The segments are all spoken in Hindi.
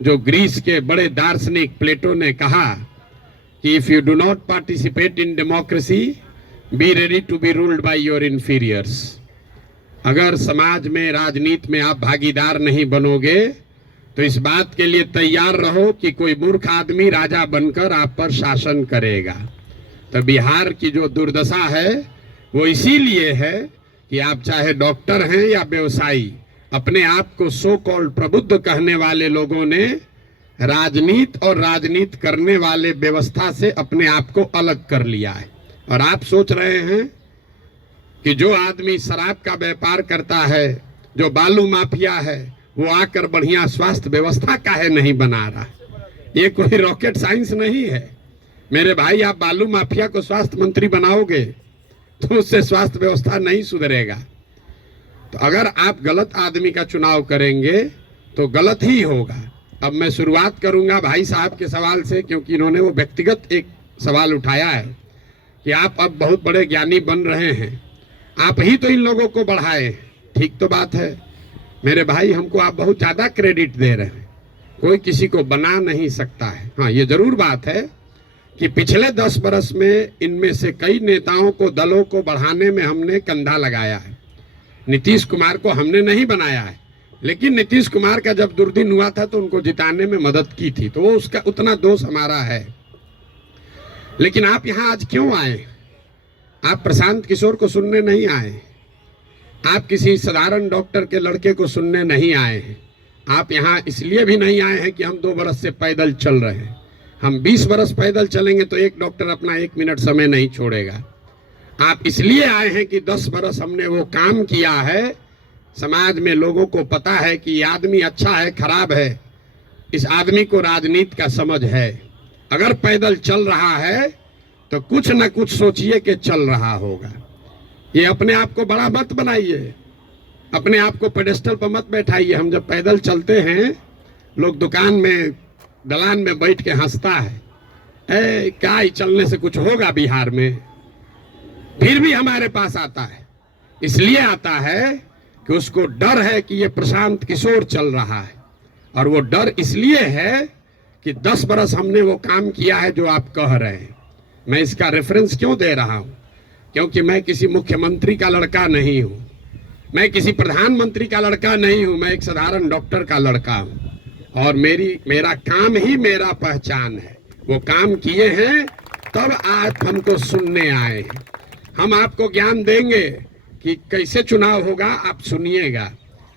जो ग्रीस के बड़े दार्शनिक प्लेटो ने कहा कि if you do not participate in democracy, be ready to be ruled by your inferiors. अगर समाज में, राजनीति में आप भागीदार नहीं बनोगे तो इस बात के लिए तैयार रहो कि कोई मूर्ख आदमी राजा बनकर आप पर शासन करेगा। तो बिहार की जो दुर्दशा है वो इसीलिए है कि आप चाहे डॉक्टर हैं या व्यवसायी, अपने आप को सो कॉल्ड प्रबुद्ध कहने वाले लोगों ने राजनीति और राजनीति करने वाले व्यवस्था से अपने आप को अलग कर लिया है। और आप सोच रहे हैं कि जो आदमी शराब का व्यापार करता है, जो बालू माफिया है, वो आकर बढ़िया स्वास्थ्य व्यवस्था काहे नहीं बना रहा। ये कोई रॉकेट साइंस नहीं है मेरे भाई। आप बालू माफिया को स्वास्थ्य मंत्री बनाओगे तो उससे स्वास्थ्य व्यवस्था नहीं सुधरेगा। तो अगर आप गलत आदमी का चुनाव करेंगे तो गलत ही होगा। अब मैं शुरुआत करूंगा भाई साहब के सवाल से, क्योंकि इन्होंने वो व्यक्तिगत एक सवाल उठाया है कि आप अब बहुत बड़े ज्ञानी बन रहे हैं, आप ही तो इन लोगों को बढ़ाए। ठीक तो बात है मेरे भाई, हमको आप बहुत ज्यादा क्रेडिट दे रहे हैं। कोई किसी को बना नहीं सकता है। हाँ, ये जरूर बात है कि पिछले 10 बरस में इनमें से कई नेताओं को, दलों को बढ़ाने में हमने कंधा लगाया है। नीतीश कुमार को हमने नहीं बनाया है, लेकिन नीतीश कुमार का जब दुर्दिन हुआ था तो उनको जिताने में मदद की थी, तो वो उसका उतना दोष हमारा है। लेकिन आप यहाँ आज क्यों आए? आप प्रशांत किशोर को सुनने नहीं आए, आप किसी साधारण डॉक्टर के लड़के को सुनने नहीं आए हैं। आप यहाँ इसलिए भी नहीं आए हैं कि हम 2 बरस से पैदल चल रहे हैं। हम 20 बरस पैदल चलेंगे तो एक डॉक्टर अपना 1 मिनट समय नहीं छोड़ेगा। आप इसलिए आए हैं कि 10 बरस हमने वो काम किया है, समाज में लोगों को पता है कि ये आदमी अच्छा है, खराब है, इस आदमी को राजनीति का समझ है। अगर पैदल चल रहा है तो कुछ न कुछ सोचिए कि चल रहा होगा। ये अपने आप को बड़ा मत बनाइए, अपने आप को पेडेस्टल पर मत बैठाइए। हम जब पैदल चलते हैं, लोग दुकान में, दलान में बैठ के हंसता है, क्या ही चलने से कुछ होगा बिहार में। फिर भी हमारे पास आता है, इसलिए आता है कि उसको डर है कि ये प्रशांत किशोर चल रहा है। और वो डर इसलिए है कि 10 बरस हमने वो काम किया है जो आप कह रहे हैं। मैं इसका रेफरेंस क्यों दे रहा हूं? क्योंकि मैं किसी मुख्यमंत्री का लड़का नहीं हूं, मैं किसी प्रधानमंत्री का लड़का नहीं हूं, मैं एक साधारण डॉक्टर का लड़का हूं। और मेरा काम ही मेरा पहचान है। वो काम किए हैं तब आज हमको सुनने आए हैं। हम आपको ज्ञान देंगे कि कैसे चुनाव होगा, आप सुनिएगा।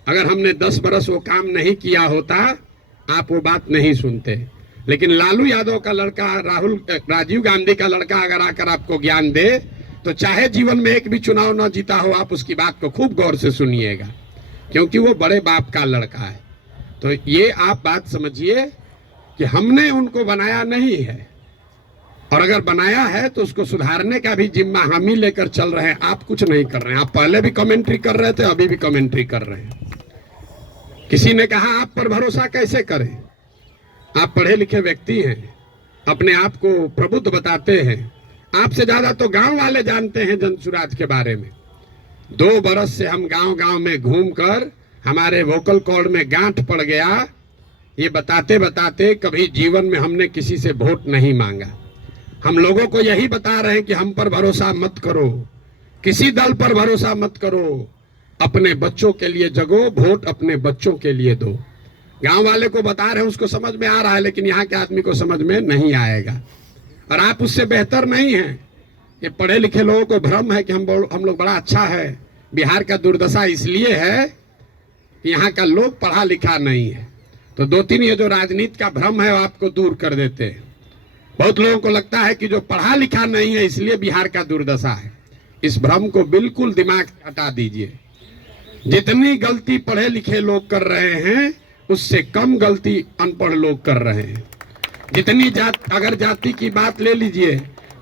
अगर हमने 10 बरस वो काम नहीं किया होता, आप वो बात नहीं सुनते। लेकिन लालू यादव का लड़का, राजीव गांधी का लड़का अगर आकर आपको ज्ञान दे तो चाहे जीवन में एक भी चुनाव न जीता हो, आप उसकी बात को खूब गौर से सुनिएगा, क्योंकि वो बड़े बाप का लड़का है। तो ये आप बात समझिए कि हमने उनको बनाया नहीं है, और अगर बनाया है तो उसको सुधारने का भी जिम्मा हम ही लेकर चल रहे हैं। आप कुछ नहीं कर रहे हैं। आप पहले भी कमेंट्री कर रहे थे, अभी भी कमेंट्री कर रहे हैं। किसी ने कहा आप पर भरोसा कैसे करें? आप पढ़े लिखे व्यक्ति हैं, अपने आप को प्रबुद्ध बताते हैं। आपसे ज्यादा तो गांव वाले जानते हैं जनसुराज के बारे में। 2 बरस से हम गांव गांव में घूमकर हमारे वोकल कॉर्ड में गांठ पड़ गया। ये बताते बताते कभी जीवन में हमने किसी से वोट नहीं मांगा। हम लोगों को यही बता रहे हैं कि हम पर भरोसा मत करो, किसी दल पर भरोसा मत करो, अपने बच्चों के लिए जगो, वोट अपने बच्चों के लिए दो। गांव वाले को बता रहे हैं, उसको समझ में आ रहा है, लेकिन यहाँ के आदमी को समझ में नहीं आएगा। और आप उससे बेहतर नहीं हैं। ये पढ़े लिखे लोगों को भ्रम है कि हम लोग बड़ा अच्छा है। बिहार का दुर्दशा इसलिए है कि यहाँ का लोग पढ़ा लिखा नहीं है। तो 2-3 ये जो राजनीति का भ्रम है वो आपको दूर कर देते हैं। बहुत लोगों को लगता है कि जो पढ़ा लिखा नहीं है इसलिए बिहार का दुर्दशा है। इस भ्रम को बिल्कुल दिमाग से हटा दीजिए। जितनी गलती पढ़े लिखे लोग कर रहे हैं उससे कम गलती अनपढ़ लोग कर रहे हैं। जितनी अगर जाति की बात ले लीजिए,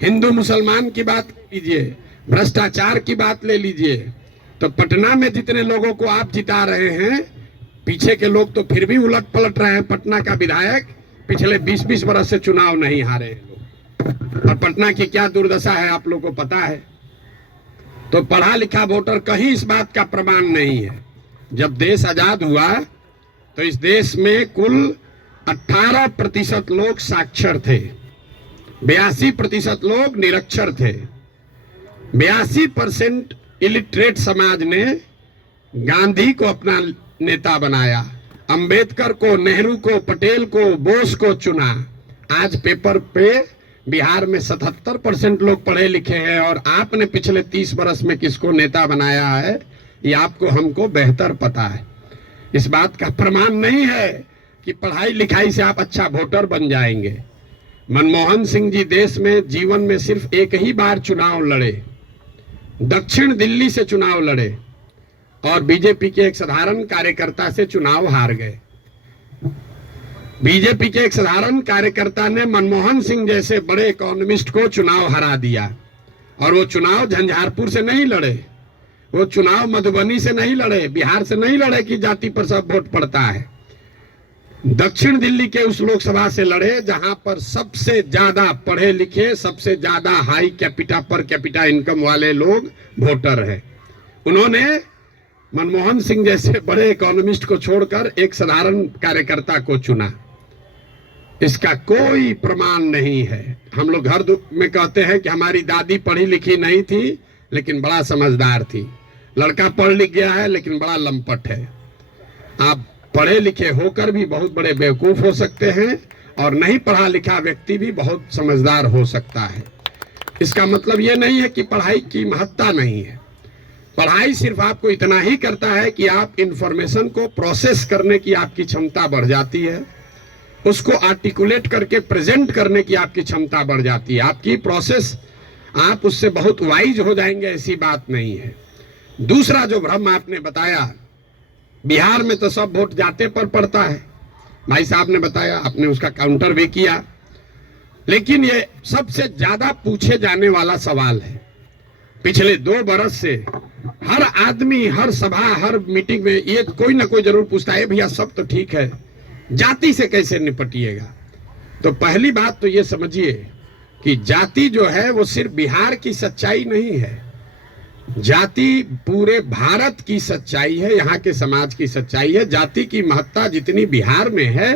हिंदू मुसलमान की बात ले लीजिए, भ्रष्टाचार की बात ले लीजिए, तो पटना में जितने लोगों को आप जिता रहे हैं, पीछे के लोग तो फिर भी उलट पलट रहे हैं। पटना का विधायक पिछले 20-20 बरस से चुनाव नहीं हारे हैं लोग। और पटना की क्या दुर्दशा है आप लोगों को पता है। तो पढ़ा लिखा वोटर कहीं इस बात का प्रमाण नहीं है। जब देश आजाद हुआ तो इस देश में कुल 18% लोग साक्षर थे, 82% लोग निरक्षर थे। 82% इलिटरेट समाज ने गांधी को अपना नेता बनाया, अंबेडकर को, नेहरू को, पटेल को, बोस को चुना। आज पेपर पे बिहार में 77% लोग पढ़े लिखे हैं, और आपने पिछले 30 वर्ष में किसको नेता बनाया है ये आपको हमको बेहतर पता है। इस बात का प्रमाण नहीं है कि पढ़ाई लिखाई से आप अच्छा वोटर बन जाएंगे। मनमोहन सिंह जी देश में जीवन में सिर्फ एक ही बार चुनाव लड़े, दक्षिण दिल्ली से चुनाव लड़े, और बीजेपी के एक साधारण कार्यकर्ता से चुनाव हार गए। बीजेपी के एक साधारण कार्यकर्ता ने मनमोहन सिंह जैसे बड़े इकोनॉमिस्ट को चुनाव हरा दिया, और वो चुनाव झंझारपुर से नहीं लड़े, वो चुनाव मधुबनी से नहीं लड़े, बिहार से नहीं लड़े कि जाति पर सब वोट पड़ता है। दक्षिण दिल्ली के उस लोकसभा से लड़े जहां पर सबसे ज्यादा पढ़े लिखे, सबसे ज्यादा हाई पर कैपिटा इनकम वाले लोग वोटर हैं। उन्होंने मनमोहन सिंह जैसे बड़े इकोनॉमिस्ट को छोड़कर एक साधारण कार्यकर्ता को चुना। इसका कोई प्रमाण नहीं है। हम लोग घर में कहते हैं कि हमारी दादी पढ़ी लिखी नहीं थी लेकिन बड़ा समझदार थी, लड़का पढ़ लिख गया है लेकिन बड़ा लंपट है। आप पढ़े लिखे होकर भी बहुत बड़े बेवकूफ हो सकते हैं, और नहीं पढ़ा लिखा व्यक्ति भी बहुत समझदार हो सकता है। इसका मतलब यह नहीं है कि पढ़ाई की महत्ता नहीं है। पढ़ाई सिर्फ आपको इतना ही करता है कि आप इंफॉर्मेशन को प्रोसेस करने की आपकी क्षमता बढ़ जाती है, उसको आर्टिकुलेट करके प्रेजेंट करने की आपकी क्षमता बढ़ जाती है। आपकी प्रोसेस, आप उससे बहुत वाइज हो जाएंगे, ऐसी बात नहीं है। दूसरा जो भ्रम आपने बताया, बिहार में तो सब वोट जाते पर पड़ता है, भाई साहब ने बताया, आपने उसका काउंटर भी किया, लेकिन ये सबसे ज्यादा पूछे जाने वाला सवाल है। पिछले 2 बरस से हर आदमी, हर सभा, हर मीटिंग में ये कोई ना कोई जरूर पूछता है, भैया सब तो ठीक है, जाति से कैसे निपटिएगा। तो पहली बात तो ये समझिए कि जाति जो है वो सिर्फ बिहार की सच्चाई नहीं है, जाति पूरे भारत की सच्चाई है, यहाँ के समाज की सच्चाई है। जाति की महत्ता जितनी बिहार में है,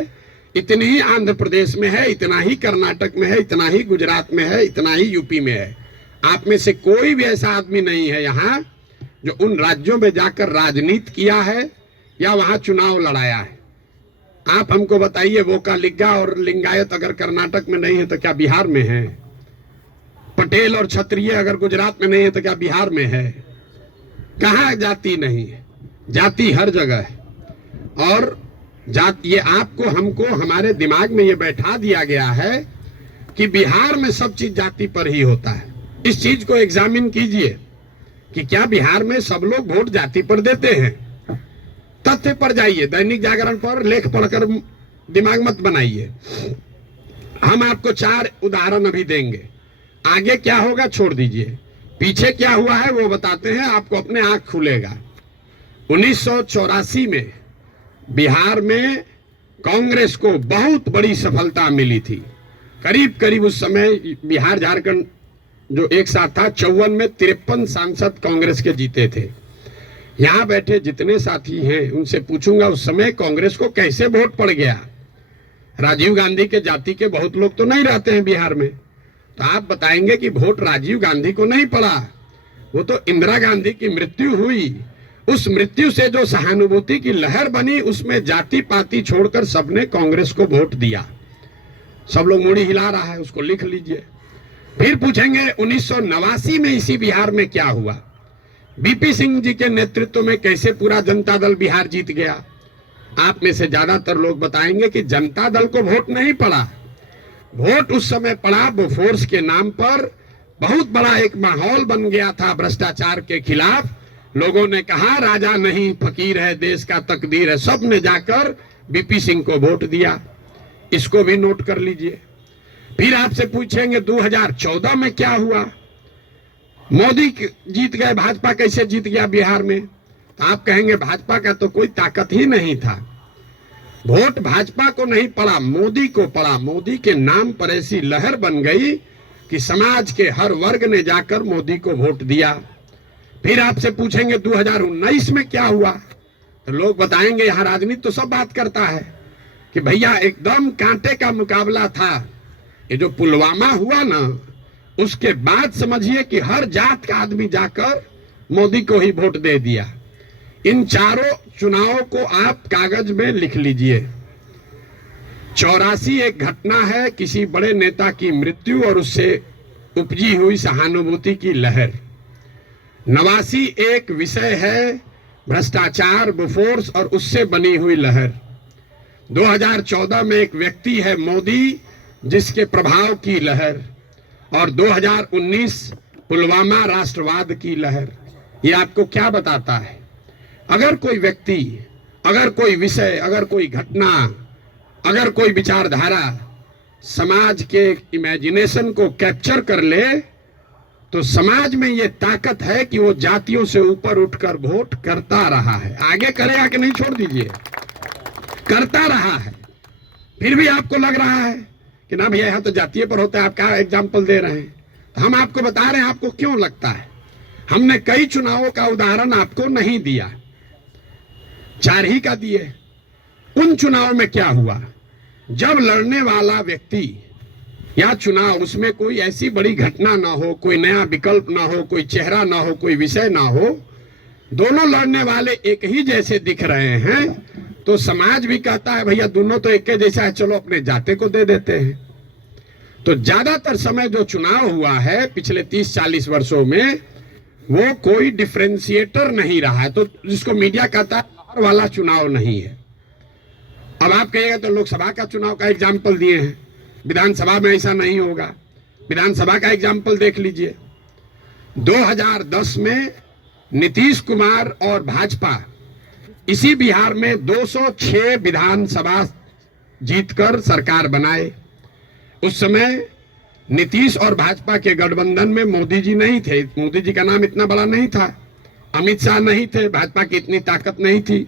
इतनी ही आंध्र प्रदेश में है, इतना ही कर्नाटक में है, इतना ही गुजरात में है, इतना ही यूपी में है। आप में से कोई भी ऐसा आदमी नहीं है यहाँ जो उन राज्यों में जाकर राजनीति किया है या वहां चुनाव लड़ाया है। आप हमको बताइए, वोकालिगा और लिंगायत अगर कर्नाटक में नहीं है तो क्या बिहार में है? पटेल और क्षत्रिय अगर गुजरात में नहीं है तो क्या बिहार में है? कहाँ जाति नहीं है? जाति हर जगह है। और जाति, ये आपको हमको हमारे दिमाग में ये बैठा दिया गया है कि बिहार में सब चीज जाति पर ही होता है। इस चीज को एग्जामिन कीजिए कि क्या बिहार में सब लोग वोट जाति पर देते हैं। तथ्य पर जाइए, दैनिक जागरण पर लेख पढ़कर दिमाग मत बनाइए। हम आपको 4 उदाहरण अभी देंगे, आगे क्या होगा छोड़ दीजिए, पीछे क्या हुआ है वो बताते हैं, आपको अपने आंख खुलेगा। 1984 में बिहार में कांग्रेस को बहुत बड़ी सफलता मिली थी। करीब करीब उस समय बिहार झारखंड जो एक साथ था, 54 में 53 सांसद कांग्रेस के जीते थे। यहाँ बैठे जितने साथी हैं उनसे पूछूंगा उस समय कांग्रेस को कैसे वोट पड़ गया। राजीव गांधी के जाति के बहुत लोग तो नहीं रहते हैं बिहार में, तो आप बताएंगे कि वोट राजीव गांधी को नहीं पड़ा, वो तो इंदिरा गांधी की मृत्यु हुई। उस मृत्यु से जो सहानुभूति की लहर बनी, उसमें जाति पाति छोड़कर सबने कांग्रेस को वोट दिया। सब लोग मुड़ी हिला रहा है, उसको लिख लीजिए। फिर पूछेंगे 1989 में इसी बिहार में क्या हुआ, बीपी सिंह जी के नेतृत्व में कैसे पूरा जनता दल बिहार जीत गया। आप में से ज्यादातर लोग बताएंगे कि जनता दल को वोट नहीं पड़ा, वोट उस समय पड़ा बोफोर्स के नाम पर। बहुत बड़ा एक माहौल बन गया था भ्रष्टाचार के खिलाफ। लोगों ने कहा राजा नहीं फकीर है, देश का तकदीर है, सब ने जाकर बीपी सिंह को वोट दिया। इसको भी नोट कर लीजिए। फिर आपसे पूछेंगे 2014 में क्या हुआ, मोदी जीत गए, भाजपा कैसे जीत गया बिहार में। तो आप कहेंगे भाजपा का तो कोई ताकत ही नहीं था, वोट भाजपा को नहीं पड़ा, मोदी को पड़ा। मोदी के नाम पर ऐसी लहर बन गई कि समाज के हर वर्ग ने जाकर मोदी को वोट दिया। फिर आपसे पूछेंगे 2019 में क्या हुआ, तो लोग बताएंगे यहाँ राजनीति तो सब बात करता है, कि भैया एकदम कांटे का मुकाबला था। ये जो पुलवामा हुआ ना, उसके बाद समझिए कि हर जात का आदमी जाकर मोदी को ही वोट दे दिया। इन चारों चुनावों को आप कागज में लिख लीजिए। 84 एक घटना है किसी बड़े नेता की मृत्यु और उससे उपजी हुई सहानुभूति की लहर। 89 एक विषय है भ्रष्टाचार, बोफोर्स और उससे बनी हुई लहर। 2014 में एक व्यक्ति है मोदी, जिसके प्रभाव की लहर। और 2019 पुलवामा राष्ट्रवाद की लहर। ये आपको क्या बताता है? अगर कोई व्यक्ति, अगर कोई विषय, अगर कोई घटना, अगर कोई विचारधारा समाज के इमेजिनेशन को कैप्चर कर ले, तो समाज में ये ताकत है कि वो जातियों से ऊपर उठकर वोट करता रहा है। आगे करेगा कि नहीं छोड़ दीजिए, करता रहा है। फिर भी आपको लग रहा है कि ना भैया यहाँ तो जातीय पर होता है, आप क्या एग्जाम्पल दे रहे हैं? तो हम आपको बता रहे हैं आपको क्यों लगता है। हमने कई चुनावों का उदाहरण आपको नहीं दिया, 4 ही का दिए। उन चुनाव में क्या हुआ, जब लड़ने वाला व्यक्ति या चुनाव, उसमें कोई ऐसी बड़ी घटना ना हो, कोई नया विकल्प ना हो, कोई चेहरा ना हो, कोई विषय ना हो, दोनों लड़ने वाले एक ही जैसे दिख रहे हैं, तो समाज भी कहता है भैया दोनों तो एक जैसा है, चलो अपने जाते को दे देते हैं। तो ज्यादातर समय जो चुनाव हुआ है पिछले 30-40 वर्षों में, वो कोई डिफरेंशिएटर नहीं रहा है। तो जिसको मीडिया कहता है लहर वाला चुनाव नहीं है। अब आप कहिएगा तो लोकसभा का चुनाव का एग्जाम्पल दिए हैं, विधानसभा में ऐसा नहीं होगा। विधानसभा का एग्जाम्पल देख लीजिए। 2010 में नीतीश कुमार और भाजपा इसी बिहार में 206 विधानसभा जीतकर सरकार बनाए। उस समय नीतीश और भाजपा के गठबंधन में मोदी जी नहीं थे। मोदी जी का नाम इतना बड़ा नहीं था, अमित शाह नहीं थे, भाजपा की इतनी ताकत नहीं थी।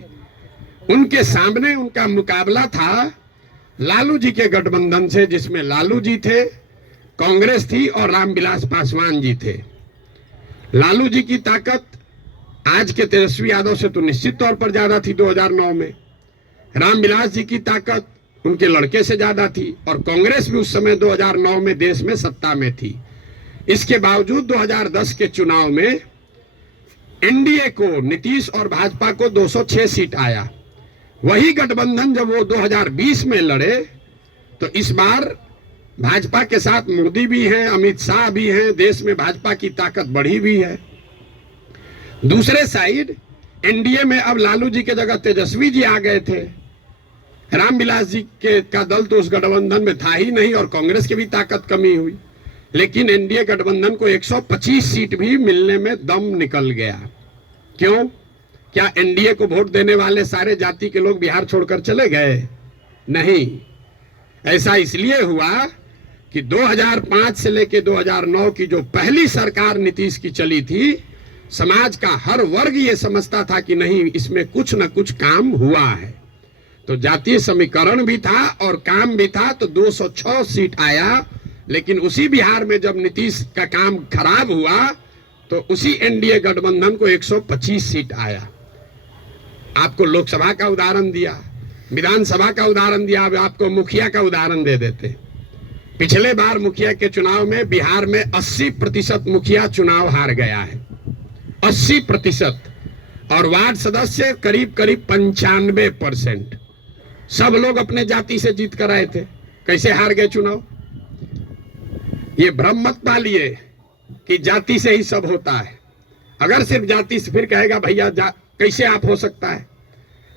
उनके सामने उनका मुकाबला था लालू जी के गठबंधन से, जिसमें लालू जी थे, कांग्रेस थी और रामविलास पासवान जी थे। लालू जी की ताकत आज के तेजस्वी यादव से तो निश्चित तौर पर ज्यादा थी 2009 में। रामविलास जी की ताकत उनके लड़के से ज्यादा थी और कांग्रेस भी उस समय 2009 में देश में सत्ता में थी। इसके बावजूद 2010 के चुनाव में एनडीए को, नीतीश और भाजपा को 206 सीट आया। वही गठबंधन जब वो 2020 में लड़े, तो इस बार भाजपा के साथ मोदी भी हैं, अमित शाह भी हैं, देश में भाजपा की ताकत बढ़ी भी है। दूसरे साइड एनडीए में अब लालू जी के जगह तेजस्वी जी आ गए थे। रामविलास जी का दल तो उस गठबंधन में था ही नहीं और कांग्रेस की भी ताकत कमी हुई। लेकिन एनडीए गठबंधन को 125 सीट भी मिलने में दम निकल गया। क्यों? क्या एनडीए को वोट देने वाले सारे जाति के लोग बिहार छोड़कर चले गए? नहीं। ऐसा इसलिए हुआ कि 2005 से लेकर 2009 की जो पहली सरकार नीतीश की चली थी, समाज का हर वर्ग ये समझता था कि नहीं, इसमें कुछ न कुछ काम हुआ है। तो जातीय समीकरण भी था और काम भी था, तो 206 सीट आया। लेकिन उसी बिहार में जब नीतीश का काम खराब हुआ, तो उसी एनडीए गठबंधन को 125 सीट आया। आपको लोकसभा का उदाहरण दिया, विधानसभा का उदाहरण दिया, अब आपको मुखिया का उदाहरण दे देते। पिछले बार मुखिया के चुनाव में बिहार में 80% मुखिया चुनाव हार गया है, 80%। और वार्ड सदस्य करीब करीब 95%। सब लोग अपने जाति से जीत कर आए थे। कैसे हार गए चुनाव? ये भ्रम मत पालिए कि जाति से ही सब होता है। अगर सिर्फ जाति से, फिर कहेगा भैया कैसे आप हो सकता है?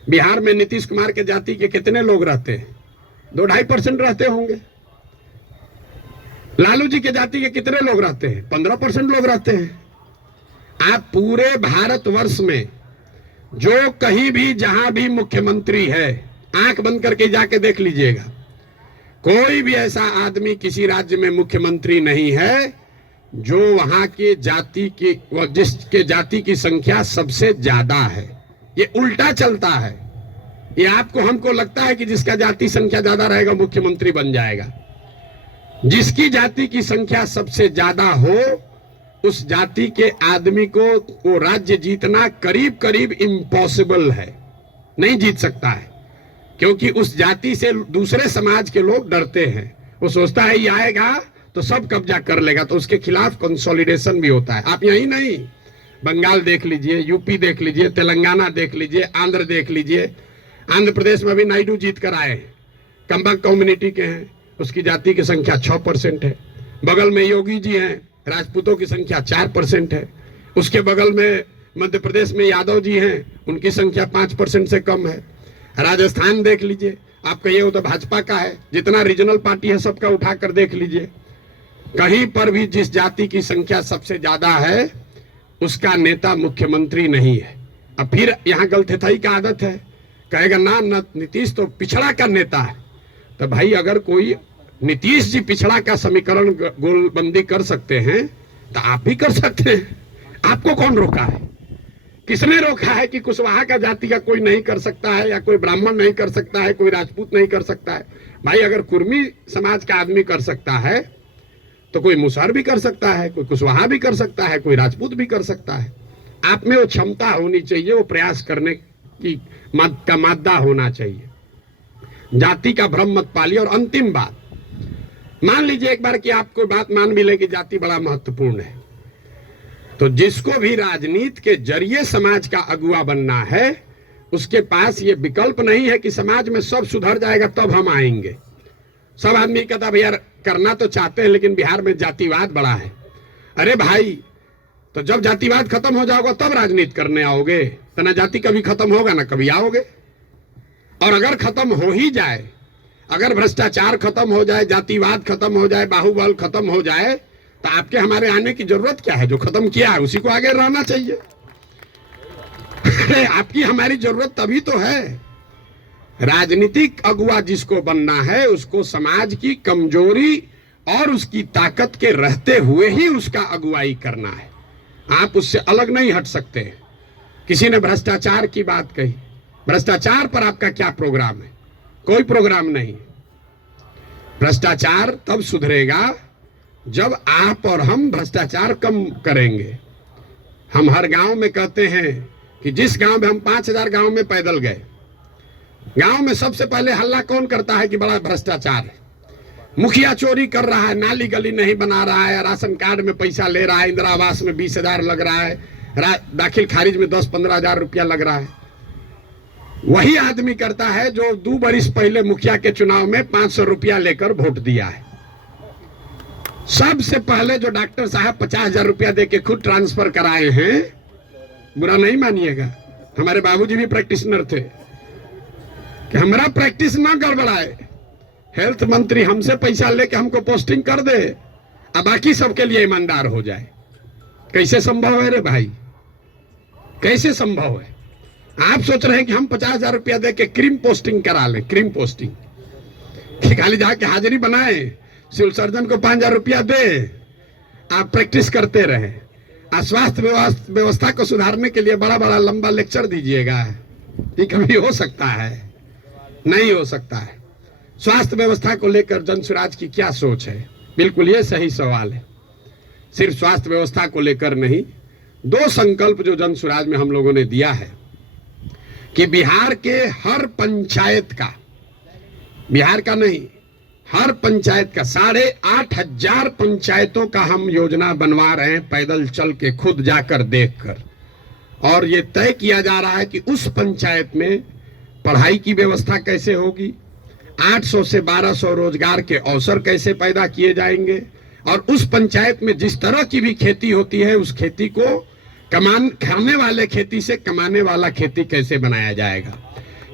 बिहार में नीतीश कुमार के जाति के कितने लोग रहते हैं? 2-2.5% रहते होंगे। लालू जी के जाति के कितने लोग रहते हैं? 15% लोग रहते हैं। आप पूरे भारतवर्ष में जो कहीं भी जहां भी मुख्यमंत्री है, आंख बंद करके जाके देख लीजिएगा, कोई भी ऐसा आदमी किसी राज्य में मुख्यमंत्री नहीं है जो वहां के जाति की, जिसके जाति की संख्या सबसे ज्यादा है। ये उल्टा चलता है। ये आपको हमको लगता है कि जिसका जाति संख्या ज्यादा रहेगा मुख्यमंत्री बन जाएगा। जिसकी जाति की संख्या सबसे ज्यादा हो, उस जाति के आदमी को वो राज्य जीतना करीब करीब इम्पॉसिबल है, नहीं जीत सकता है। क्योंकि उस जाति से दूसरे समाज के लोग डरते हैं। वो सोचता है ये आएगा तो सब कब्जा कर लेगा, तो उसके खिलाफ कंसोलिडेशन भी होता है। आप यही नहीं, बंगाल देख लीजिए, यूपी देख लीजिए, तेलंगाना देख लीजिए, आंध्र देख लीजिए। आंध्र प्रदेश में भी नायडू जीत कर आए, कंबक कम्युनिटी के हैं, उसकी जाति की संख्या 6% है। बगल में योगी जी हैं, राजपूतों की संख्या 4% है। उसके बगल में मध्य प्रदेश में यादव जी हैं, उनकी संख्या 5% से कम है। राजस्थान देख लीजिए, आप कहिए वो तो भाजपा का है, जितना रीजनल पार्टी है सबका उठाकर देख लीजिए, कहीं पर भी जिस जाति की संख्या सबसे ज्यादा है उसका नेता मुख्यमंत्री नहीं है। अब फिर यहाँ गलथेथाई का आदत है, कहेगा ना नीतीश तो पिछड़ा का नेता है। तो भाई अगर कोई नीतीश जी पिछड़ा का समीकरण गोलबंदी कर सकते हैं तो आप भी कर सकते हैं। आपको कौन रोका है? किसने रोका है कि कुशवाहा का जाति का कोई नहीं कर सकता है, या कोई ब्राह्मण नहीं कर सकता है, कोई राजपूत नहीं कर सकता है? भाई अगर कुर्मी समाज का आदमी कर सकता है तो कोई मुसहर भी कर सकता है, कोई कुशवाहा भी कर सकता है, कोई राजपूत भी कर सकता है। आप में वो क्षमता होनी चाहिए, वो प्रयास करने की का मादा होना चाहिए। जाति का भ्रम मत पालिए। और अंतिम बात, मान लीजिए एक बार कि आप कोई बात मान भी ले कि जाति बड़ा महत्वपूर्ण है, तो जिसको भी राजनीति के जरिए समाज का अगुवा बनना है उसके पास ये विकल्प नहीं है कि समाज में सब सुधर जाएगा तब हम आएंगे। सब आदमी कहता भैया करना तो चाहते हैं लेकिन बिहार में जातिवाद बड़ा है। अरे भाई, तो जब जातिवाद खत्म हो जाओगे तब राजनीति करने आओगे, तो ना जाति कभी खत्म होगा ना कभी आओगे। और अगर खत्म हो ही जाए, अगर भ्रष्टाचार खत्म हो जाए, जातिवाद खत्म हो जाए, बाहुबल खत्म हो जाए, तो आपके हमारे आने की जरूरत क्या है? जो खत्म किया है उसी को आगे रहना चाहिए। अरे आपकी हमारी जरूरत तभी तो है। राजनीतिक अगुवा जिसको बनना है उसको समाज की कमजोरी और उसकी ताकत के रहते हुए ही उसका अगुवाई करना है। आप उससे अलग नहीं हट सकते। किसी ने भ्रष्टाचार की बात कही, भ्रष्टाचार पर आपका क्या प्रोग्राम है? कोई प्रोग्राम नहीं। भ्रष्टाचार तब सुधरेगा जब आप और हम भ्रष्टाचार कम करेंगे। हम हर गांव में कहते हैं कि जिस गांव में हम 5000 गांव में पैदल गए, गांव में सबसे पहले हल्ला कौन करता है कि बड़ा भ्रष्टाचार है, मुखिया चोरी कर रहा है, नाली गली नहीं बना रहा है, राशन कार्ड में पैसा ले रहा है, इंदिरा आवास में 20,000 लग रहा है, दाखिल खारिज में 10-15 हजार रुपया लग रहा है। वही आदमी करता है जो 2 बरिस पहले मुखिया के चुनाव में 500 रुपया लेकर वोट दिया है। सबसे पहले जो डॉक्टर साहब 50,000 रुपया दे के खुद ट्रांसफर कराए हैं, बुरा नहीं मानिएगा, हमारे बाबूजी भी प्रैक्टिशनर थे, कि हमारा प्रैक्टिस ना गड़बड़ाए, हेल्थ मंत्री हमसे पैसा लेके हमको पोस्टिंग कर दे, अब बाकी सबके लिए ईमानदार हो जाए। कैसे संभव है रे भाई? कैसे संभव है? आप सोच रहे हैं कि हम 50,000 रुपया दे के क्रीम पोस्टिंग करा लें, क्रीम पोस्टिंग, कि खाली जाके हाजिरी बनाए, सिविल सर्जन को 5,000 रुपया दे, आप प्रैक्टिस करते रहे। स्वास्थ्य व्यवस्था को सुधारने के लिए बड़ा बड़ा लंबा लेक्चर दीजिएगा, ये कभी हो सकता है? नहीं हो सकता है। स्वास्थ्य व्यवस्था को लेकर जनसुराज की क्या सोच है? बिल्कुल ये सही सवाल है। सिर्फ स्वास्थ्य व्यवस्था को लेकर नहीं, 2 संकल्प जो जनसुराज में हम लोगों ने दिया है कि बिहार के हर पंचायत का, बिहार का नहीं, हर पंचायत का 8,500 पंचायतों का हम योजना बनवा रहे हैं, पैदल चल के खुद जाकर देखकर। और ये तय किया जा रहा है कि उस पंचायत में पढ़ाई की व्यवस्था कैसे होगी, 800 से 1200 रोजगार के अवसर कैसे पैदा किए जाएंगे, और उस पंचायत में जिस तरह की भी खेती होती है उस खेती को खाने वाले खेती से कमाने वाला खेती कैसे बनाया जाएगा।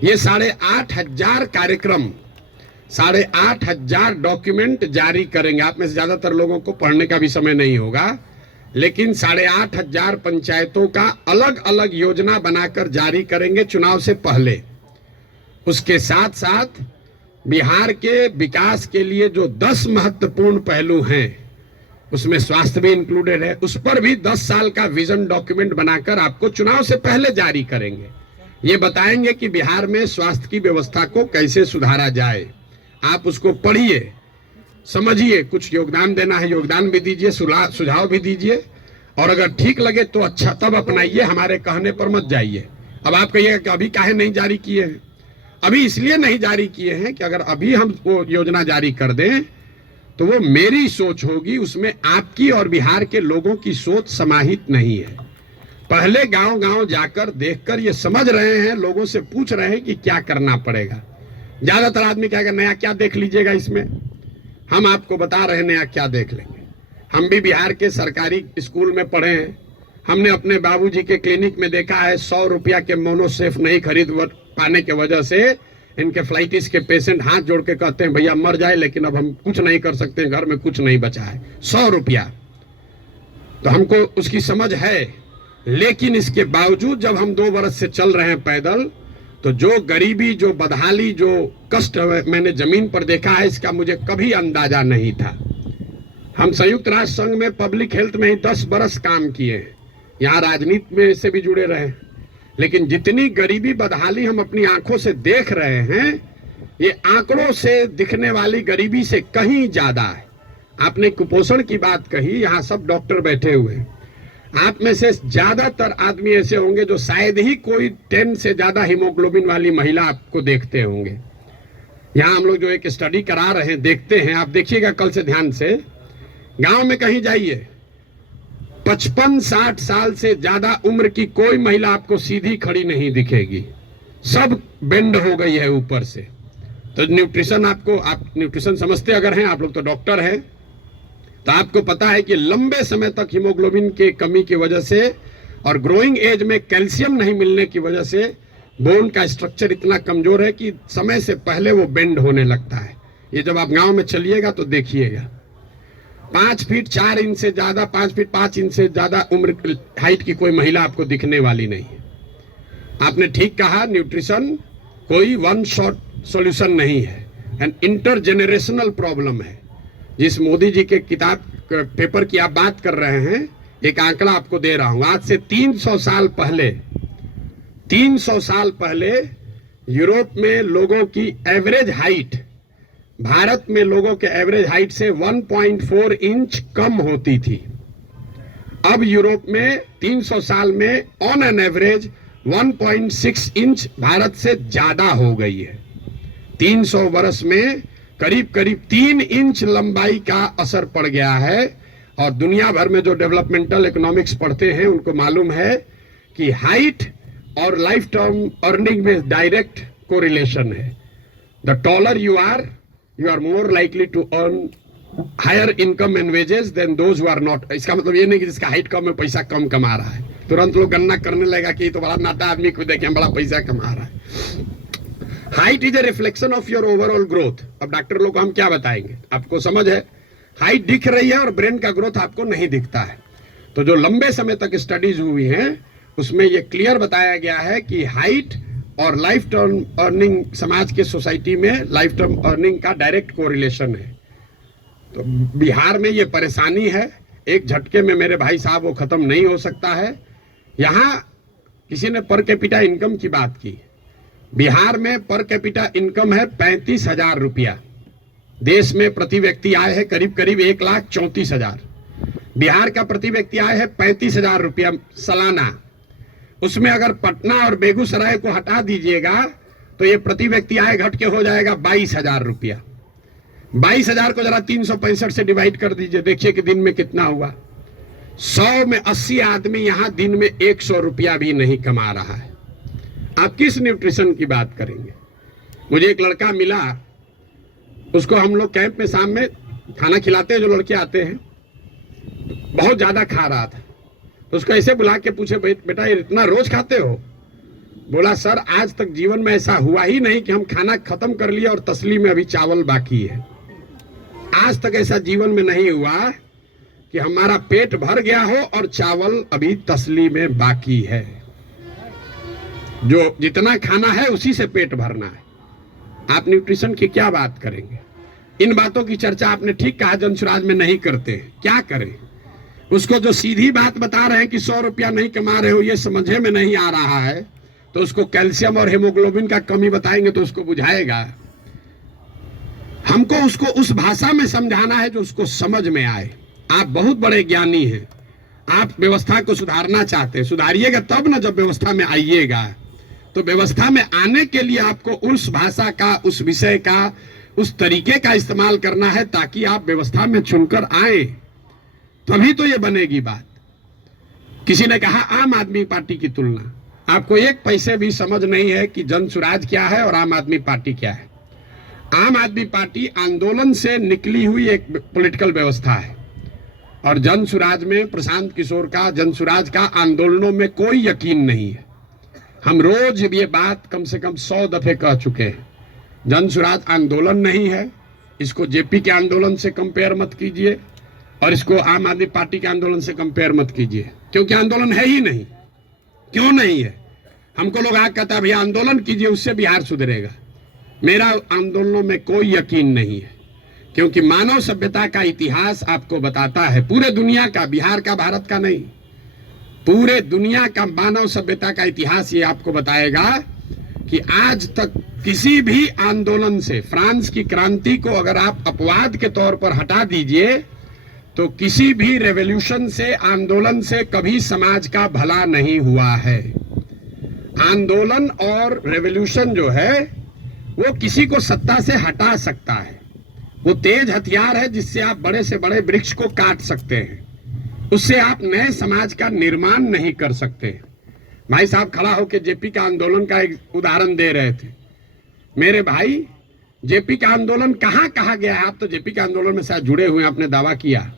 ये 8,500 कार्यक्रम, 8,500 डॉक्यूमेंट जारी करेंगे। आप में से ज्यादातर लोगों को पढ़ने का भी समय नहीं होगा, लेकिन 8,500 पंचायतों का अलग अलग योजना बनाकर जारी करेंगे चुनाव से पहले। उसके साथ साथ बिहार के विकास के लिए जो 10 महत्वपूर्ण पहलू हैं उसमें स्वास्थ्य भी इंक्लूडेड है, उस पर भी 10 साल का विजन डॉक्यूमेंट बनाकर आपको चुनाव से पहले जारी करेंगे। ये बताएंगे कि बिहार में स्वास्थ्य की व्यवस्था को कैसे सुधारा जाए। आप उसको पढ़िए, समझिए, कुछ योगदान देना है योगदान भी दीजिए, सुझाव भी दीजिए, और अगर ठीक लगे तो अच्छा तब अपनाइए, हमारे कहने पर मत जाइए। अब आप कहिएगा कि अभी काहे नहीं जारी किए हैं? अभी इसलिए नहीं जारी किए हैं कि अगर अभी हम वो योजना जारी कर दें तो वो मेरी सोच होगी, उसमें आपकी और बिहार के लोगों की सोच समाहित नहीं है। पहले गांव गांव जाकर देखकर ये समझ रहे हैं, लोगों से पूछ रहे हैं कि क्या करना पड़ेगा। ज्यादातर आदमी क्या नया क्या देख लीजिएगा इसमें, हम आपको बता रहे हैं नया क्या देख लेंगे। हम भी बिहार के सरकारी स्कूल में पढ़े हैं, हमने अपने बाबूजी के क्लिनिक में देखा है 100 रुपया के मोनोसेफ नहीं खरीद पाने के वजह से इनके फ्लाइटिस के पेशेंट हाथ जोड़ के कहते हैं भैया मर जाए, लेकिन अब हम कुछ नहीं कर सकते, घर में कुछ नहीं बचा है, 100 रुपया। तो हमको उसकी समझ है, लेकिन इसके बावजूद जब हम 2 बरस से चल रहे हैं पैदल, तो जो गरीबी, जो बदहाली, जो कष्ट मैंने जमीन पर देखा है, इसका मुझे कभी अंदाजा नहीं था। हम संयुक्त राष्ट्र संघ में पब्लिक हेल्थ में ही 10 बरस काम किए हैं, यहाँ राजनीति में से भी जुड़े रहे, लेकिन जितनी गरीबी बदहाली हम अपनी आंखों से देख रहे हैं, ये आंकड़ों से दिखने वाली गरीबी से कहीं ज्यादा है। आपने कुपोषण की बात कही, यहाँ सब डॉक्टर बैठे हुए हैं, आप में से ज्यादातर आदमी ऐसे होंगे जो शायद ही कोई 10 से ज्यादा हीमोग्लोबिन वाली महिला आपको देखते होंगे। यहाँ हम लोग जो एक स्टडी करा रहे हैं, देखते हैं, आप देखिएगा कल से ध्यान से, गांव में कहीं जाइए, 55-60 साल से ज्यादा उम्र की कोई महिला आपको सीधी खड़ी नहीं दिखेगी, सब बेंड हो गई है ऊपर से। तो न्यूट्रिशन, आप न्यूट्रिशन समझते अगर हैं, आप लोग तो डॉक्टर हैं, तो आपको पता है कि लंबे समय तक हीमोग्लोबिन के कमी की वजह से और ग्रोइंग एज में कैल्शियम नहीं मिलने की वजह से बोन का स्ट्रक्चर इतना कमजोर है कि समय से पहले वो बेंड होने लगता है। ये जब आप गांव में चलिएगा तो देखिएगा, 5 फीट 4 इंच से ज्यादा, 5 फीट 5 इंच से ज्यादा उम्र हाइट की कोई महिला आपको दिखने वाली नहीं है। आपने ठीक कहा, न्यूट्रिशन कोई वन शॉट सॉल्यूशन नहीं है, एंड इंटरजेनरेशनल प्रॉब्लम है। जिस मोदी जी के किताब पेपर की आप बात कर रहे हैं, एक आंकड़ा आपको दे रहा हूं, आज से 300 साल पहले यूरोप में लोगों की एवरेज हाइट भारत में लोगों के एवरेज हाइट से 1.4 इंच कम होती थी। अब यूरोप में 300 साल में on an average 1.6 inch Bharat से ज्यादा हो गई है। 300 वर्ष में करीब करीब 3 इंच लंबाई का असर पड़ गया है। और दुनिया भर में जो डेवलपमेंटल इकोनॉमिक्स पढ़ते हैं उनको मालूम है कि हाइट और लाइफ टर्म अर्निंग में डायरेक्ट कोरिलेशन है। The taller you are more likely to earn higher income and wages than those who are not. इसका मतलब ये नहीं कि जिसका हाइट कम है पैसा कम कमा रहा है, तुरंत लोग गणना करने लगेगा कि तो बड़ा नाटा आदमी को देखें बड़ा पैसा कमा रहा है। Height is a reflection of your overall growth. अब डॉक्टर लोग को हम क्या बताएंगे, आपको समझ है, हाइट दिख रही है और ब्रेन का ग्रोथ आपको नहीं दिखता है। तो जो लंबे समय तक स्टडीज हुई हैं उसमें ये क्लियर बताया गया है कि हाइट और लाइफ टर्म अर्निंग, समाज के सोसाइटी में लाइफ टर्म अर्निंग का डायरेक्ट कोरिलेशन है। तो बिहार में ये परेशानी है, एक झटके में मेरे भाई साहब वो खत्म नहीं हो सकता है। यहाँ किसी ने पर कैपिटा इनकम की बात की, बिहार में पर कैपिटा इनकम है 35,000 रुपया। देश में प्रति व्यक्ति आय है करीब करीब 1,34,000। बिहार का प्रति व्यक्ति आय है 35,000 रुपया सालाना। उसमें अगर पटना और बेगूसराय को हटा दीजिएगा तो ये प्रति व्यक्ति आय घट के हो जाएगा 22,000 रुपया। 22,000 को जरा 365 से डिवाइड कर दीजिए, देखिए कि दिन में कितना हुआ। 100 में 80 आदमी यहाँ दिन में 100 रुपया भी नहीं कमा रहा है। आप किस न्यूट्रिशन की बात करेंगे। मुझे एक लड़का मिला, उसको हम लोग कैंप में शाम में खाना खिलाते हैं, जो लड़के आते हैं, बहुत ज्यादा खा रहा था। तो उसको ऐसे बुला के पूछे, बेटा ये इतना रोज खाते हो? बोला सर आज तक जीवन में ऐसा हुआ ही नहीं कि हम खाना खत्म कर लिए और तसली में अभी चावल बाकी है। आज तक ऐसा जीवन में नहीं हुआ कि हमारा पेट भर गया हो और चावल अभी तसली में बाकी है। जो जितना खाना है उसी से पेट भरना है। आप न्यूट्रिशन की क्या बात करेंगे। इन बातों की चर्चा आपने ठीक कहा जनसुराज में नहीं करते। क्या करें, उसको जो सीधी बात बता रहे हैं कि 100 रुपया नहीं कमा रहे हो ये समझे में नहीं आ रहा है, तो उसको कैल्शियम और हेमोग्लोबिन का कमी बताएंगे तो उसको बुझाएगा। हमको उसको उस भाषा में समझाना है जो उसको समझ में आए। आप बहुत बड़े ज्ञानी हैं, आप व्यवस्था को सुधारना चाहते हैं, सुधारिएगा तब ना, जब व्यवस्था में आइएगा तो व्यवस्था में आने के लिए आपको उस भाषा का, उस विषय का, उस तरीके का इस्तेमाल करना है ताकि आप व्यवस्था में चुनकर आए, तभी तो ये बनेगी बात। किसी ने कहा आम आदमी पार्टी की तुलना, आपको एक पैसे भी समझ नहीं है कि जन सुराज क्या है और आम आदमी पार्टी क्या है। आम आदमी पार्टी आंदोलन से निकली हुई एक पॉलिटिकल व्यवस्था है और जन सुराज में प्रशांत किशोर का, जन सुराज का आंदोलनों में कोई यकीन नहीं है। हम रोज ये बात कम से कम 100 दफे कह चुके हैं। जन सुराज आंदोलन नहीं है, इसको जेपी के आंदोलन से कंपेयर मत कीजिए और इसको आम आदमी पार्टी के आंदोलन से कंपेयर मत कीजिए, क्योंकि आंदोलन है ही नहीं। क्यों नहीं है? हमको लोग आगे कहता है भैया आंदोलन कीजिए उससे बिहार सुधरेगा। मेरा आंदोलनों में कोई यकीन नहीं है, क्योंकि मानव सभ्यता का इतिहास आपको बताता है, पूरे दुनिया का, बिहार का, भारत का नहीं, पूरे दुनिया का मानव सभ्यता का इतिहास ये आपको बताएगा कि आज तक किसी भी आंदोलन से, फ्रांस की क्रांति को अगर आप अपवाद के तौर पर हटा दीजिए तो किसी भी रेवोल्यूशन से, आंदोलन से कभी समाज का भला नहीं हुआ है। आंदोलन और रेवोल्यूशन जो है वो किसी को सत्ता से हटा सकता है। वो तेज हथियार है जिससे आप बड़े से बड़े वृक्ष को काट सकते हैं, उससे आप नए समाज का निर्माण नहीं कर सकते। भाई साहब खड़ा होकर जेपी का आंदोलन का एक उदाहरण दे रहे थे। मेरे भाई, जेपी का आंदोलन कहाँ कहा गया है? आप तो जेपी के आंदोलन में शायद जुड़े हुए हैं, आपने दावा किया।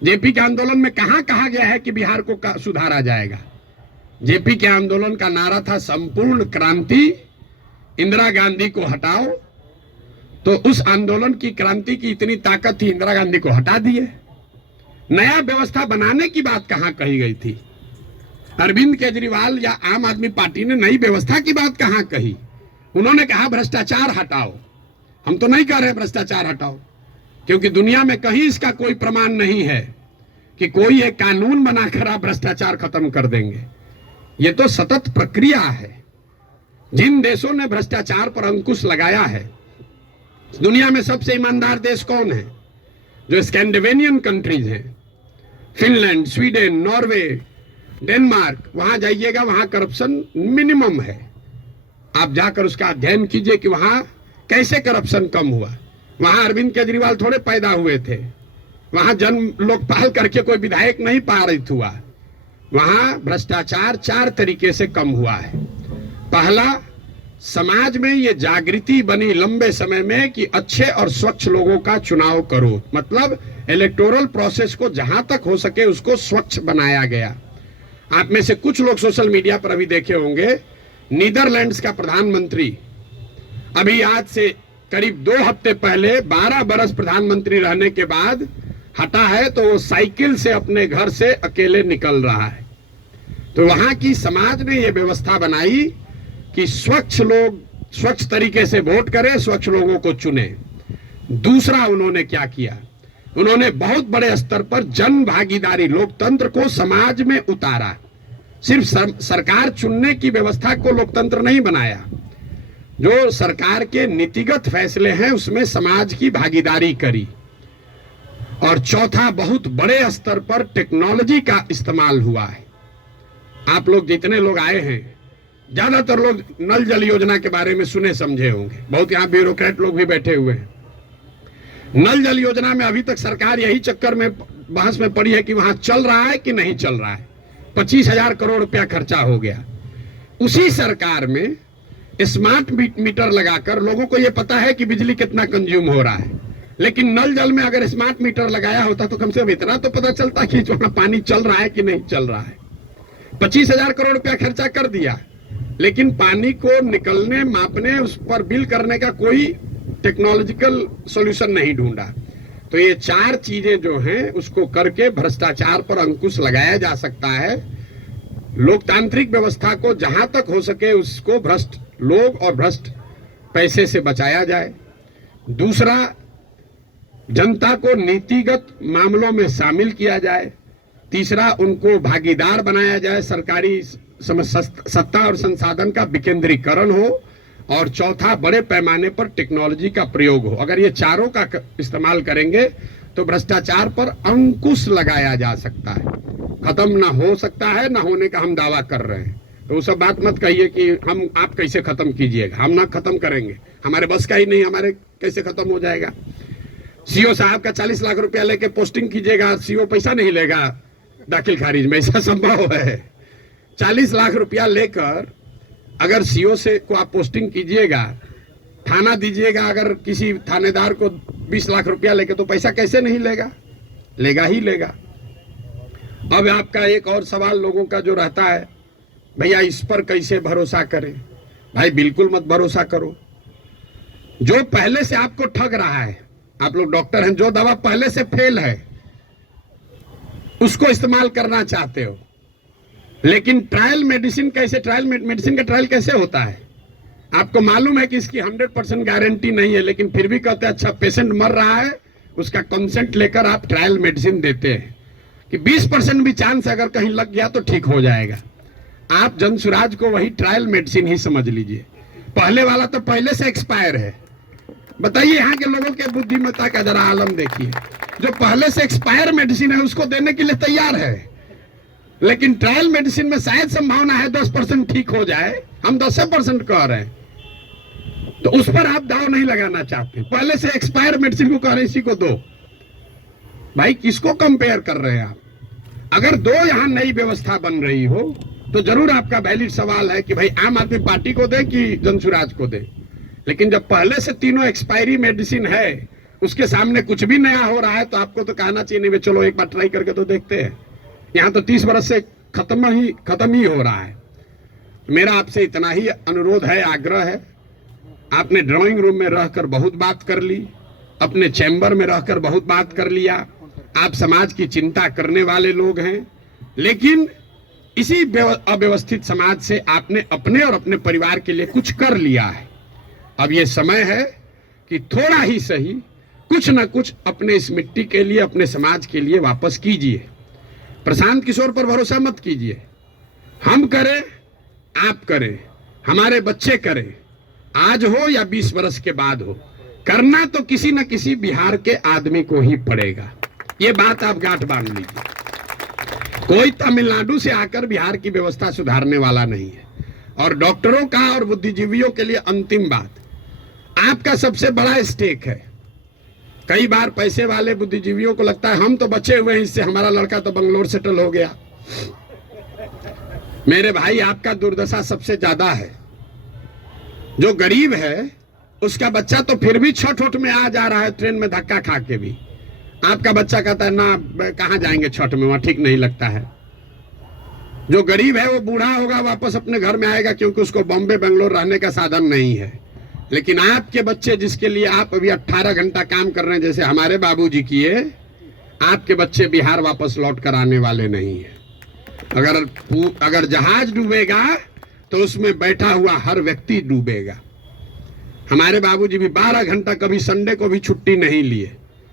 जेपी के आंदोलन में कहाँ कहा गया है कि बिहार को सुधारा जाएगा? जेपी के आंदोलन का नारा था संपूर्ण क्रांति, इंदिरा गांधी को हटाओ। तो उस आंदोलन की, क्रांति की इतनी ताकत थी, इंदिरा गांधी को हटा दिए। नया व्यवस्था बनाने की बात कहां कही गई थी? अरविंद केजरीवाल या आम आदमी पार्टी ने नई व्यवस्था की बात कहां कही? उन्होंने कहा भ्रष्टाचार हटाओ। हम तो नहीं कह रहे भ्रष्टाचार हटाओ, क्योंकि दुनिया में कहीं इसका कोई प्रमाण नहीं है कि कोई एक कानून बनाकर आप भ्रष्टाचार खत्म कर देंगे। ये तो सतत प्रक्रिया है। जिन देशों ने भ्रष्टाचार पर अंकुश लगाया है, दुनिया में सबसे ईमानदार देश कौन है? जो स्कैंडिनेवियन कंट्रीज हैं, फिनलैंड, स्वीडन, नॉर्वे, डेनमार्क, वहां जाइएगा, वहां करप्शन मिनिमम है। आप जाकर उसका अध्ययन कीजिए कि वहां कैसे करप्शन कम हुआ। वहां अरविंद केजरीवाल थोड़े पैदा हुए थे, वहां जन्म लोकपाल करके कोई विधायक नहीं पारित हुआ। वहां भ्रष्टाचार 4 तरीके से कम हुआ है। पहला, समाज में ये जागृति बनी लंबे समय में कि अच्छे और स्वच्छ लोगों का चुनाव करो, मतलब इलेक्टोरल प्रोसेस को जहां तक हो सके उसको स्वच्छ बनाया गया। आप में से कुछ लोग सोशल मीडिया पर अभी देखे होंगे, नीदरलैंड्स का प्रधानमंत्री अभी आज से करीब 2 हफ्ते पहले 12 बरस प्रधानमंत्री रहने के बाद हटा है, तो वो साइकिल से अपने घर से अकेले निकल रहा है। तो वहां की समाज ने ये व्यवस्था बनाई कि स्वच्छ लोग स्वच्छ तरीके से वोट करें, स्वच्छ लोगों को चुने। दूसरा उन्होंने क्या किया? उन्होंने बहुत बड़े स्तर पर जन भागीदारी, लोकतंत्र को समाज में उतारा। सिर्फ सरकार चुनने की व्यवस्था को लोकतंत्र नहीं बनाया, जो सरकार के नीतिगत फैसले हैं उसमें समाज की भागीदारी करी। और चौथा, बहुत बड़े स्तर पर टेक्नोलॉजी का इस्तेमाल हुआ है। आप लोग जितने लोग आए हैं, ज्यादातर लोग नल जल योजना के बारे में सुने समझे होंगे, बहुत यहाँ ब्यूरोक्रेट लोग भी बैठे हुए हैं। नल जल योजना में अभी तक सरकार यही चक्कर में बहस में पड़ी है कि वहां चल रहा है कि नहीं चल रहा है। 25,000 करोड़ रुपया खर्चा हो गया। उसी सरकार में स्मार्ट मीटर लगाकर लोगों को यह पता है कि बिजली कितना कंज्यूम हो रहा है, लेकिन नल जल में अगर स्मार्ट मीटर लगाया होता तो कम से कम इतना तो पता चलता कि वहां पानी चल रहा है कि नहीं चल रहा है। 25,000 करोड़ रुपया खर्चा कर दिया, लेकिन पानी को निकलने, मापने, उस पर बिल करने का कोई टेक्नोलॉजिकल सॉल्यूशन नहीं ढूंढा। तो ये 4 चीजें जो हैं उसको करके भ्रष्टाचार पर अंकुश लगाया जा सकता है। लोकतांत्रिक व्यवस्था को जहां तक हो सके उसको भ्रष्ट लोग और भ्रष्ट पैसे से बचाया जाए। दूसरा, जनता को नीतिगत मामलों में शामिल किया जाए। तीसरा, उनको भागीदार बनाया जाए, सरकारी सत्ता और संसाधन का विकेंद्रीकरण हो। और चौथा, बड़े पैमाने पर टेक्नोलॉजी का प्रयोग हो। अगर ये चारों का इस्तेमाल करेंगे तो भ्रष्टाचार पर अंकुश लगाया जा सकता है। खत्म ना हो सकता है, ना होने का हम दावा कर रहे हैं, तो वो सब बात मत कहिए कि हम आप कैसे खत्म कीजिएगा, हम ना खत्म करेंगे, हमारे बस का ही नहीं, हमारे कैसे खत्म हो जाएगा। सीओ साहब का 40 लाख रुपया लेके पोस्टिंग कीजिएगा, सीओ पैसा नहीं लेगा दाखिल खारिज में, ऐसा संभव है? 40 लाख रुपया लेकर अगर सीओ से को आप पोस्टिंग कीजिएगा, थाना दीजिएगा अगर किसी थानेदार को 20 लाख रुपया लेके, तो पैसा कैसे नहीं लेगा? लेगा ही लेगा। अब आपका एक और सवाल लोगों का जो रहता है, भैया इस पर कैसे भरोसा करें? भाई बिल्कुल मत भरोसा करो। जो पहले से आपको ठग रहा है, आप लोग डॉक्टर हैं, जो दवा पहले से फेल है उसको इस्तेमाल करना चाहते हो, लेकिन ट्रायल मेडिसिन कैसे, ट्रायल मेडिसिन का ट्रायल कैसे होता है? आपको मालूम है कि इसकी 100% गारंटी नहीं है, लेकिन फिर भी कहते हैं अच्छा पेशेंट मर रहा है, उसका कंसेंट लेकर आप ट्रायल मेडिसिन देते हैं कि 20% भी चांस अगर कहीं लग गया तो ठीक हो जाएगा। आप जनसुराज को वही ट्रायल मेडिसिन ही समझ लीजिए। पहले वाला तो पहले से एक्सपायर है। बताइए यहाँ के लोगों के बुद्धिमत्ता का जरा आलम देखिए। जो पहले से एक्सपायर मेडिसिन है उसको देने के लिए तैयार है, लेकिन ट्रायल मेडिसिन में शायद संभावना है 10% ठीक हो जाए, हम 10% कह रहे हैं, तो उस पर आप दाव नहीं लगाना चाहते। पहले से एक्सपायर मेडिसिन को कह रहे इसी को दो। भाई किसको कंपेयर कर रहे हैं आप? अगर दो यहाँ नई व्यवस्था बन रही हो तो जरूर आपका वैलिड सवाल है कि भाई आम आदमी पार्टी को दे कि जनसुराज को दे, लेकिन जब पहले से तीनों एक्सपायरी मेडिसिन है, उसके सामने कुछ भी नया हो रहा है, तो आपको तो कहना चाहिए नहीं चलो एक बार ट्राई करके तो देखते हैं। यहाँ तो 30 वर्ष से खत्म ही हो रहा है। मेरा आपसे इतना ही अनुरोध है, आग्रह है। आपने ड्राइंग रूम में रहकर बहुत बात कर ली, अपने चैम्बर में रहकर बहुत बात कर लिया, आप समाज की चिंता करने वाले लोग हैं, लेकिन इसी अव्यवस्थित समाज से आपने अपने और अपने परिवार के लिए कुछ कर लिया है। अब ये समय है कि थोड़ा ही सही कुछ ना कुछ अपने इस मिट्टी के लिए, अपने समाज के लिए वापस कीजिए। प्रशांत किशोर पर भरोसा मत कीजिए। हम करें, आप करें, हमारे बच्चे करें, आज हो या 20 वर्ष के बाद हो, करना तो किसी न किसी बिहार के आदमी को ही पड़ेगा। ये बात आप गांठ बांध लीजिए। कोई तमिलनाडु से आकर बिहार की व्यवस्था सुधारने वाला नहीं है। और डॉक्टरों का और बुद्धिजीवियों के लिए अंतिम बात, आपका सबसे बड़ा स्टेक है। कई बार पैसे वाले बुद्धिजीवियों को लगता है हम तो बचे हुए हैं, इससे हमारा लड़का तो बंगलोर सेटल हो गया। मेरे भाई आपका दुर्दशा सबसे ज्यादा है। जो गरीब है उसका बच्चा तो फिर भी छठ उठ में आ जा रहा है, ट्रेन में धक्का खा के भी। आपका बच्चा कहता है ना कहां जाएंगे छठ में, वहां ठीक नहीं लगता है। जो गरीब है वो बूढ़ा होगा, वापस अपने घर में आएगा, क्योंकि उसको बॉम्बे बेंगलोर रहने का साधन नहीं है। लेकिन आपके बच्चे जिसके लिए आप अभी 18 घंटा काम कर रहे हैं, जैसे हमारे बाबूजी किए, आपके बच्चे बिहार वापस लौट कर आने वाले नहीं है। अगर जहाज डूबेगा तो उसमें बैठा हुआ हर व्यक्ति डूबेगा। हमारे बाबूजी भी 12 घंटा, कभी संडे को भी छुट्टी नहीं लिए,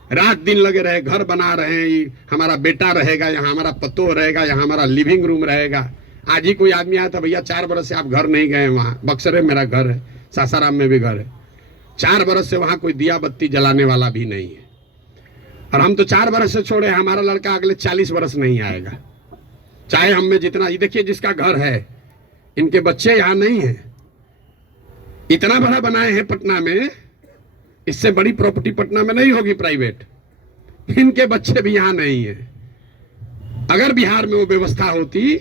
रात दिन लगे रहे, घर बना रहे हैं, हमारा बेटा रहेगा यहाँ, हमारा पतोह रहेगा यहाँ, हमारा लिविंग रूम रहेगा। आज ही कोई आदमी आया था, भैया 4 बरस से आप घर नहीं गए, वहाँ बक्सर में मेरा घर है, सासाराम में भी घर है, 4 बरस से वहाँ कोई दिया बत्ती जलाने वाला भी नहीं है। और हम तो 4 बरस से छोड़े, हमारा लड़का अगले 40 बरस नहीं आएगा, चाहे हम में जितना। ये देखिए जिसका घर है, इनके बच्चे यहाँ नहीं है। इतना बड़ा बनाए हैं पटना में, इससे बड़ी प्रॉपर्टी पटना में नहीं होगी प्राइवेट, इनके बच्चे भी यहाँ नहीं है। अगर बिहार में वो व्यवस्था होती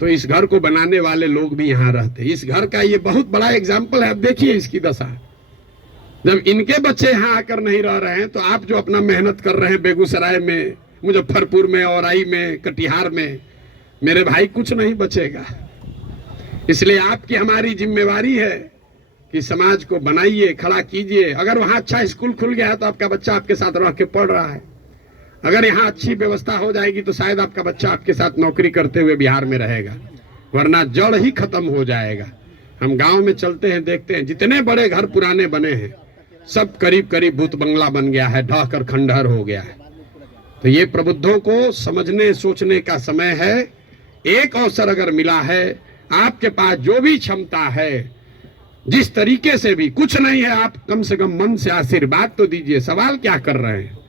तो इस घर को बनाने वाले लोग भी यहाँ रहते। इस घर का ये बहुत बड़ा एग्जाम्पल है। अब देखिए इसकी दशा, जब इनके बच्चे यहाँ आकर नहीं रह रहे हैं, तो आप जो अपना मेहनत कर रहे हैं बेगूसराय में, मुजफ्फरपुर में, औराई में, कटिहार में, मेरे भाई कुछ नहीं बचेगा। इसलिए आपकी हमारी जिम्मेवारी है कि समाज को बनाइए, खड़ा कीजिए। अगर वहाँ अच्छा स्कूल खुल गया है तो आपका बच्चा आपके साथ रह के पढ़ रहा है। अगर यहाँ अच्छी व्यवस्था हो जाएगी तो शायद आपका बच्चा आपके साथ नौकरी करते हुए बिहार में रहेगा, वरना जड़ ही खत्म हो जाएगा। हम गांव में चलते हैं, देखते हैं जितने बड़े घर पुराने बने हैं सब करीब करीब भूत बंगला बन गया है, ढह कर खंडहर हो गया है। तो ये प्रबुद्धों को समझने सोचने का समय है। एक अवसर अगर मिला है, आपके पास जो भी क्षमता है, जिस तरीके से भी, कुछ नहीं है, आप कम से कम मन से आशीर्वाद तो दीजिए। सवाल क्या कर रहे हैं?